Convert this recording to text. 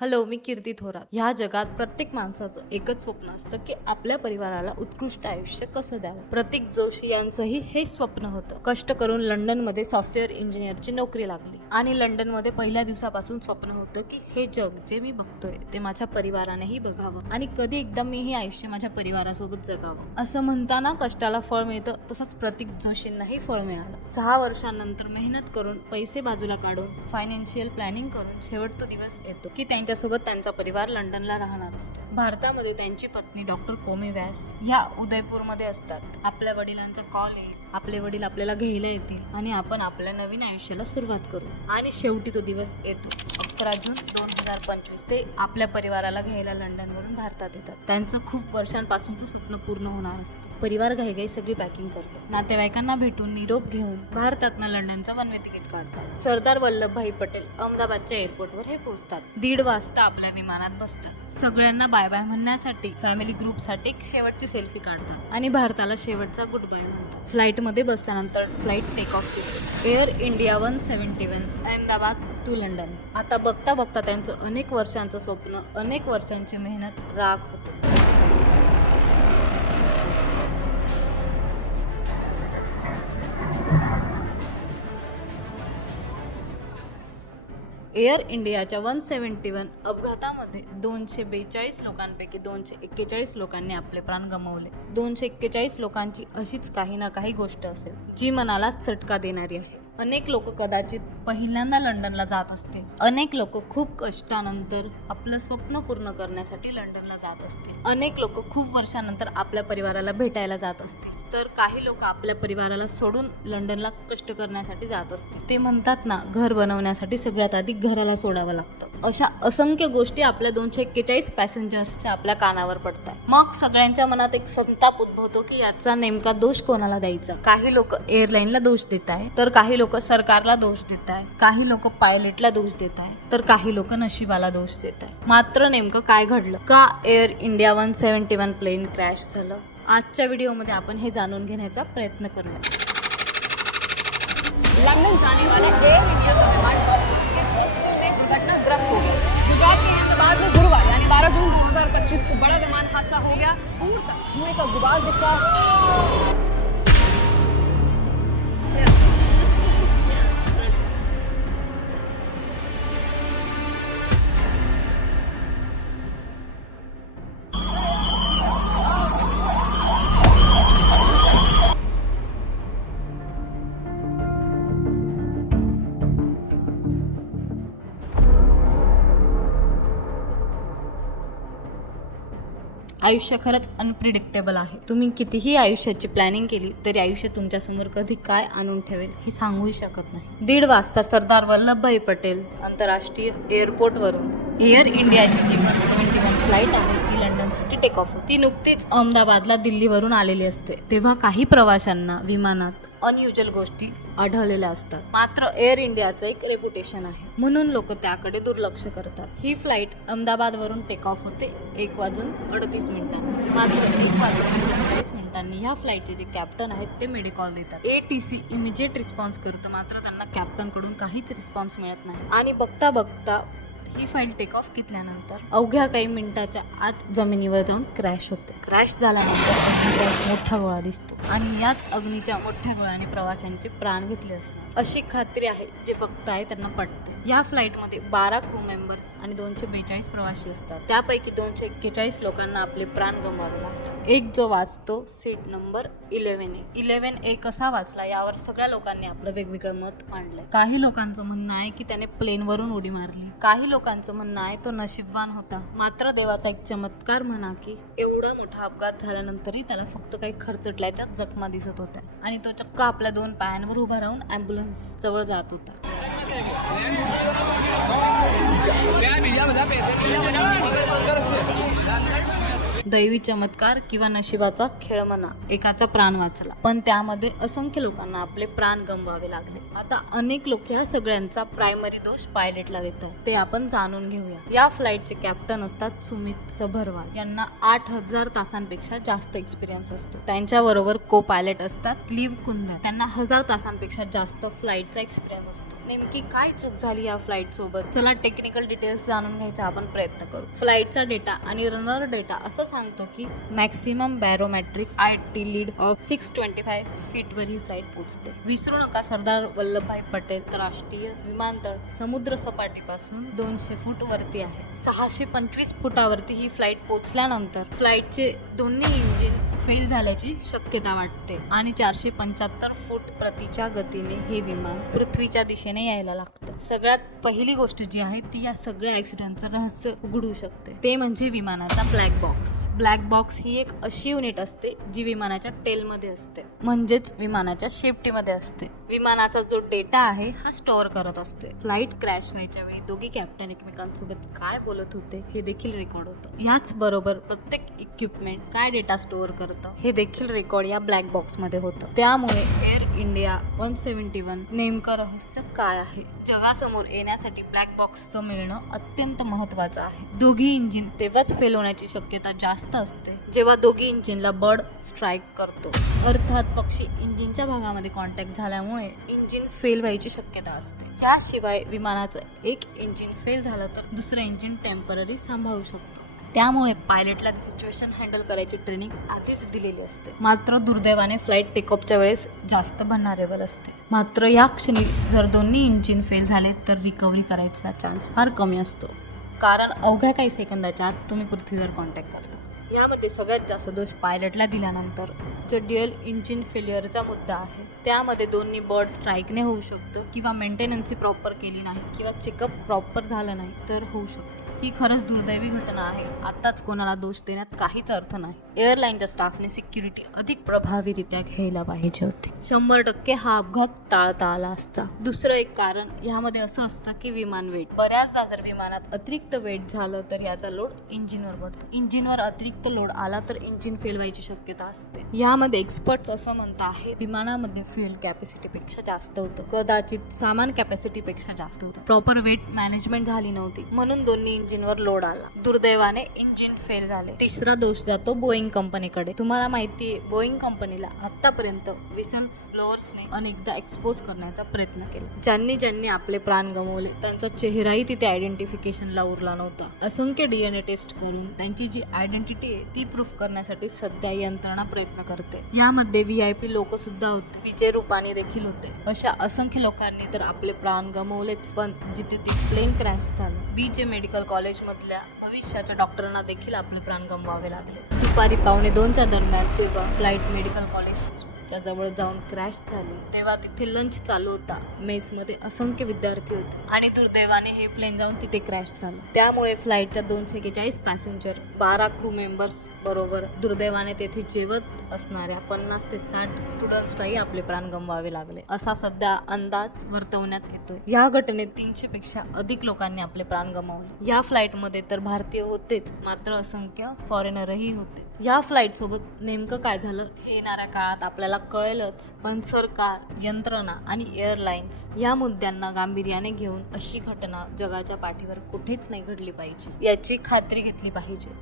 Hello, मी कीर्ती थोरात. ह्या जगात प्रत्येक माणसाचं एकच स्वप्न असतं की आपल्या परिवाराला उत्कृष्ट आयुष्य कसं द्यावं. प्रतीक जोशी यांचंही हे स्वप्न होतं. कष्ट करून लंडनमध्ये सॉफ्टवेअर इंजिनिअरची नोकरी लागली आणि लंडनमध्ये पहिल्या दिवसापासून स्वप्न होतं की हे जग जे मी बघतोय ते माझ्या परिवारानेही बघावं आणि कधी एकदा मी हे आयुष्य माझ्या परिवारासोबत जगावं. असं म्हणताना कष्टाला फळ मिळतं, तसंच प्रतीक जोशींनाही फळ मिळालं. 6 वर्षांनंतर मेहनत करून, पैसे बाजूला काढून, फायनान्शियल प्लॅनिंग करून शेवट तो दिवस येतो की त्यांच्यासोबत त्यांचा परिवार लंडनला राहणार असतो. भारतामध्ये त्यांची पत्नी डॉक्टर कोमी व्यास ह्या उदयपूरमध्ये असतात. आपल्या वडिलांचा कॉल येईल, आपले वडील आपल्याला घ्यायला येतील आणि आपण आपल्या नवीन आयुष्याला सुरुवात करू. आणि शेवटी तो दिवस येतो. 11 जून 2025 ते आपल्या परिवाराला घ्यायला लंडनवरून भारतात येतात. त्यांचं खूप वर्षांपासूनचं स्वप्न पूर्ण होणार असतं. परिवार घाईघाई सगळी पॅकिंग करतो. नातेवाईकांना भेटून निरोप घेऊन भारतातनं लंडनचं वन वे तिकीट काढतात. सरदार वल्लभभाई पटेल अहमदाबादच्या एअरपोर्टवर हे पोहोचतात. 1:30 वाजता आपल्या विमानात बसतात. सगळ्यांना बाय बाय म्हणण्यासाठी फॅमिली ग्रुपसाठी एक शेवटची सेल्फी काढतात आणि भारताला शेवटचा गुड बाय म्हणतात. फ्लाईटमध्ये बसल्यानंतर फ्लाईट टेक ऑफ होते. Air India 171 Ahmedabad to London. आता बघता बघता त्यांचं अनेक वर्षांचं स्वप्न, अनेक वर्षांची मेहनत राख होते. एअर इंडियाच्या 171 अपघातामध्ये 242 लोकांपैकी 241 लोकांनी आपले प्राण गमावले. 241 लोकांची अशीच काही ना काही गोष्ट असेल जी मनाला चटका देणारी आहे. अनेक लोक कदाचित पहिल्यांदा लंडनला जात असतील. अनेक लोक खूप कष्टानंतर आपलं स्वप्न पूर्ण करण्यासाठी लंडनला जात असतील. अनेक लोक खूप वर्षानंतर आपल्या परिवाराला भेटायला जात असतील. तर काही लोक आपल्या परिवाराला सोडून लंडनला कष्ट करण्यासाठी जात असतील. ते म्हणतात ना, घर बनवण्यासाठी सगळ्यात आधी घराला सोडावं लागतं. अशा असंख्य गोष्टी आपल्या 241 पॅसेंजर्सच्या आपल्या कानावर पडतात. मग सगळ्यांच्या मनात एक संताप उद्भवतो की याचा नेमका दोष कोणाला द्यायचा. काही लोक एअरलाईनला दोष देत आहे, तर काही लोक सरकारला दोष देत आहे, काही लोक पायलटला दोष देत आहे, तर काही लोक नशिबाला दोष देत आहे. मात्र नेमकं काय घडलं? का एअर इंडिया 171 प्लेन क्रॅश झालं? आजच्या व्हिडिओमध्ये आपण हे जाणून घेण्याचा प्रयत्न करूया. लंदन जाने वाला एयर इंडिया का विमान उसके थ्रस्टर में दुर्घटनाग्रस्त हो गया। गुजरात के अहमदाबाद में गुरुवार यानी 12 जून 2025 को बड़ा विमान हादसा हो गया। दूर तक धुएं का गुबार दिखता है। आयुष्य खरंच अनप्रिडिक्टेबल आहे. तुम्ही कितीही आयुष्याची प्लॅनिंग केली तरी आयुष्य तुमच्यासमोर कधी काय आणून ठेवेल हे सांगूही शकत नाही. 1:30 वाजता सरदार वल्लभभाई पटेल आंतरराष्ट्रीय एअरपोर्टवरून एअर इंडियाची जी 171 फ्लाईट आहे ती लंडनसाठी टेक ऑफ होती. ती नुकतीच अहमदाबादला दिल्लीवरून आलेली असते. तेव्हा काही प्रवाशांना विमानात अनयुजल गोष्टी आढळलेल्या असतात. मात्र एअर इंडियाचं एक रेप्युटेशन आहे म्हणून लोक त्याकडे दुर्लक्ष करतात. ही फ्लाईट अहमदाबादवरून टेक ऑफ होते 1:38 मिनिटांनी. मात्र 1:45 मिनिटांनी ह्या फ्लाईटचे जे कॅप्टन आहेत ते मेडिकॉल देतात. ATC इमिजिएट रिस्पॉन्स करतं, मात्र त्यांना कॅप्टनकडून काहीच रिस्पॉन्स मिळत नाही आणि बघता बघता ही फाईल टेक ऑफ घेतल्यानंतर अवघ्या काही मिनिटाच्या आत जमिनीवर जाऊन क्रॅश होते. क्रॅश झाल्यानंतर अग्नीचा मोठा गोळा दिसतो आणि याच अग्नीच्या मोठ्या गोळ्याने प्रवाशांचे प्राण घेतले असणार अशी खात्री आहे. जे बघताय त्यांना पटते. या फ्लाईटमध्ये 12 क्रू मेंबर्स आणि 242 प्रवासी असतात. त्यापैकी 241 लोकांना आपले प्राण गमवावे लागतात. एक जो वाचतो सीट नंबर 11A. 11A कसा वाचला यावर सगळ्या लोकांनी आपलं वेगवेगळं मत मांडलंय. काही लोकांचं म्हणणं आहे की त्याने प्लेनवरून उडी मारली. काही लोकांचं म्हणणं आहे तो नशीबवान होता. मात्र देवाचा एक चमत्कार म्हणा की एवढा मोठा अपघात झाल्यानंतरही त्याला फक्त काही खरचटल्याच्या जखमा दिसत होत्या आणि तो चक्क आपल्या 2 पायांवर उभा राहून ॲम्ब्युलन्स जवळ जात होता. दैवी चमत्कार किंवा नशिबाचा खेळ म्हणा, एकाचा प्राण वाचला, पण त्यामध्ये असंख्य लोकांना आपले प्राण गमवावे लागले. आता अनेक लोक ह्या सगळ्यांचा प्रायमरी दोष पायलटला देतात. ते आपण जाणून घेऊया. या फ्लाईटचे कॅप्टन असतात सुमित सबरवाल. यांना 8000 तासांपेक्षा जास्त एक्सपिरियन्स असतो. त्यांच्याबरोबर को पायलट असतात क्लीव कुंदर. त्यांना 1000 तासांपेक्षा जास्त फ्लाईटचा एक्सपिरियन्स असतो. नेमकी काय चूक झाली या फ्लाईट सोबत, चला टेक्निकल डिटेल्स जाणून घ्यायचा आपण प्रयत्न करू. फ्लाईटचा डेटा आणि रनर डेटा असं सांगतो की maximum barometric IT lead of 625 फीटवर ही फ्लाईट पोहोचते. विसरू नका, सरदार वल्लभभाई पटेल राष्ट्रीय विमानतळ समुद्र सपाटीपासून 200 फूट वरती आहे. 625 फुटावरती ही फ्लाईट पोहोचल्यानंतर फ्लाईटचे दोन्ही इंजिन फेल झाल्याची शक्यता वाटते आणि 475 फूट प्रतिच्या गतीने हे विमान पृथ्वीच्या दिशेने यायला लागतं. सगळ्यात पहिली गोष्ट जी आहे ती या सगळ्या ऍक्सिडेंटचं रहस्य उघडू शकते, ते म्हणजे विमानाचा ब्लॅक बॉक्स. ब्लॅक बॉक्स ही एक अशी युनिट असते जी विमानाच्या टेलमध्ये असते, म्हणजेच विमानाच्या शेपटीमध्ये असते. विमानाचा जो डेटा आहे हा स्टोअर करत असते. फ्लाईट क्रॅश व्हायच्या वेळी दोघी कॅप्टन एकमेकांसोबत काय बोलत होते हे देखील रेकॉर्ड होतं. याच बरोबर प्रत्येक इक्विपमेंट काय डेटा स्टोअर करतं हे देखील रेकॉर्ड या ब्लॅक बॉक्स मध्ये होतं. त्यामुळे एअर इंडिया 171 नेमकं रहस्य काय आहे, जगासमोर येण्यासाठी ब्लॅक बॉक्सचं मिळणं अत्यंत महत्वाचं आहे. दोघी इंजिन तेव्हाच फेल होण्याची शक्यता जास्त असते जेव्हा दोघी इंजिनला बर्ड स्ट्राईक करतो, अर्थात पक्षी इंजिनच्या भागामध्ये कॉन्टॅक्ट झाल्यामुळे इंजिन फेल व्हायची शक्यता असते. याशिवाय विमानाचं एक इंजिन फेल झालं तर दुसरं इंजिन टेम्पररी सांभाळू शकतं. त्यामुळे पायलटला सिच्युएशन हँडल करायची ट्रेनिंग आधीच दिलेली असते. मात्र दुर्दैवाने फ्लाईट टेकऑफच्या वेळेस जास्त व्हलनरेबल असते. मात्र या क्षणी जर दोन्ही इंजिन फेल झाले तर रिकव्हरी करायचा चान्स फार कमी असतो, कारण अवघ्या काही सेकंदाच्या आत तुम्ही पृथ्वीवर कॉन्टॅक्ट करता. यामध्ये सगळ्यात जास्त दोष पायलटला दिल्यानंतर जो ड्युअल इंजिन फेल्युअरचा मुद्दा आहे त्यामध्ये दोन्ही बर्ड स्ट्राईकने होऊ शकतं, किंवा मेंटेनन्स प्रॉपर केली नाही किंवा चेकअप प्रॉपर झालं नाही तर होऊ शकतं. ही खरंच दुर्दैवी घटना आहे. आताच कोणाला दोष देण्यात काहीच अर्थ नाही. एअरलाईनच्या स्टाफने सिक्युरिटी अधिक प्रभावीरित्या घ्यायला पाहिजे होती. 100% हा अपघात टाळता आला असता. दुसरं एक कारण यामध्ये असं असतं की विमान वेट. बऱ्याचदा जर विमानात अतिरिक्त वेट झालं तर याचा लोड इंजिनवर पडतो. इंजिनवर अतिरिक्त लोड आला तर इंजिन फेल व्हायची शक्यता असते. यामध्ये एक्सपर्ट्स असं म्हणत आहे विमानामध्ये फ्युएल कॅपॅसिटीपेक्षा जास्त होतं, कदाचित सामान कॅपॅसिटीपेक्षा जास्त होतं. प्रॉपर वेट मॅनेजमेंट झाली नव्हती म्हणून दोन्ही इंजिनवर लोड आला. दुर्दैवाने इंजिन फेल झाले. तिसरा दोष जातो बोईंग कंपनीकडे. तुम्हाला माहितीये बोईंग कंपनीला आतापर्यंत विसल ब्लोअर्सने अनेकदा एक्सपोज करण्याचा प्रयत्न केला. ज्यांनी आपले प्राण गमावले त्यांचा चेहराही तिथे आयडेंटिफिकेशनला उरला नव्हता. असंख्य DNA टेस्ट करून त्यांची जी आयडेंटिटी आहे ती प्रूफ करण्यासाठी सध्या यंत्रणा प्रयत्न करते. यामध्ये VIP लोक सुद्धा होते, विजय रुपानी देखील होते. अशा असंख्य लोकांनी तर आपले प्राण गमावलेच, पण जिथे ते प्लेन क्रॅश झालं BJ मेडिकल कॉलेज मधल्या भविष्याच्या डॉक्टरांना देखील आपले प्राण गमवावे लागले. दुपारी 1:15च्या दरम्यान जेव्हा फ्लाईट मेडिकल कॉलेजच्या जवळ जाऊन क्रॅश झाली तेव्हा तिथे लंच चालू होता. मेसमध्ये असंख्य विद्यार्थी होते आणि दुर्दैवाने हे प्लेन जाऊन तिथे क्रॅश झालं. त्यामुळे फ्लाईटच्या 241 पॅसेंजर, 12 क्रू मेंबर्स बरोबर दुर्दैवाने तेथे जेवत असणाऱ्या 50 ते 60 स्टुडंट्सलाही आपले प्राण गमवावे लागले असा सध्या अंदाज वर्तवण्यात येतोय. या घटनेत 300 पेक्षा अधिक लोकांनी आपले प्राण गमावले. या फ्लाईटमध्ये तर भारतीय होतेच, मात्र असंख्य फॉरेनरही होते. या फ्लाईट सोबत नेमकं काय झालं हे येणाऱ्या काळात आपल्याला कळेलच, पण सरकार, यंत्रणा आणि एअरलाइन्स या मुद्द्यांना गांभीर्याने घेऊन अशी घटना जगाच्या पाठीवर कुठेच नाही घडली पाहिजे याची खात्री घेतली पाहिजे.